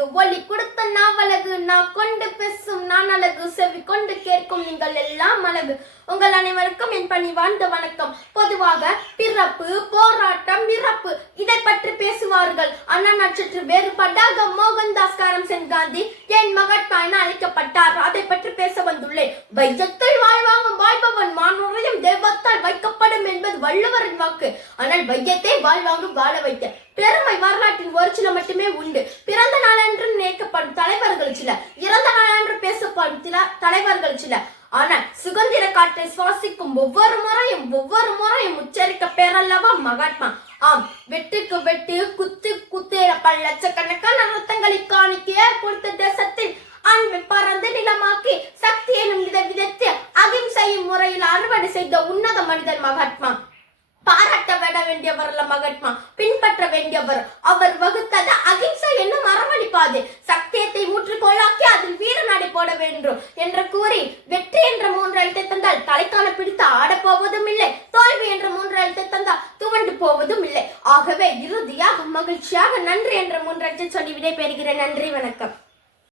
அழகு, ஒளி கொடுத்த நாவலகு, நான் கொண்டு பேசும் நான் அழகு, செவி கொண்டு கேட்கும் நீங்கள் எல்லாம் அழகு. உங்கள் அனைவருக்கும் என் பணிவார்ந்த வணக்கம். பொதுவாக பிறப்பு, போராட்டம், இறப்பு இதை பற்றி பேசுவார்கள். அண்ணா நட்சத்திர வேறுபாடாக மோகன்தாஸ் கரம்சந்த் காந்தி என் மகாத்மா என அழைக்கப்பட்டார். அதை பற்றி பேச வந்துள்ளேன். வைஜத்தில் வாழ்வாங்கும் வாழ்பவன் மானுரையும் தெய்வத்தால் வைக்கப்படும் என்பது வள்ளுவரின் வாக்கு. ஆனால் வையத்தை வாழ்வாங்கும் வாழ வைக்க பெருமை வரலாற்றின் ஒரு சில மட்டுமே உண்டு. பிறந்த நாளன்று நினைக்கப்படும் தலைவர்கள் சில, இறந்த நாளன்று பேசப்படும் தலைவர்கள் சில. ஆனால் சுதந்திர காற்றை சுவாசிக்கும் ஒவ்வொரு முறையும் உச்சரிக்க பேரல்லவா மகாத்மா. ஆம், வெட்டுக்கு வெட்டு, குத்து குத்து பல லட்சக்கணக்கான ரத்தங்களை காணிக்கைய கொடுத்த தேசத்தில் அன்பை பறந்து நிலமாக்கி சக்தி எனும் விதத்து அகிம்சையின் முறையில் அறுவடை செய்த உன்னத மனிதர் மகாத்மா. பாராட்ட விட வேண்டியவர் அல்ல மகாத்மா, பின்பற்ற வேண்டியவர். அவர் வகுத்தத அகிம்சை என்னும் அரவணைப்பாது. சத்தியத்தை ஊற்றுக்கோளாக்கி அதில் வீர நடை போட வேண்டும் என்று கூறி வெற்றி என்ற 3 எழுத்தை தந்தால் தலைக்கான பிடித்து ஆடப்போவதும் இல்லை, தோல்வி என்ற 3 எழுத்தை தந்தால் துவண்டு போவதும் இல்லை. ஆகவே இறுதியாக மகிழ்ச்சியாக நன்றி என்ற 3 எழுத்தை சொல்லி விடை பெறுகிறேன். நன்றி, வணக்கம்.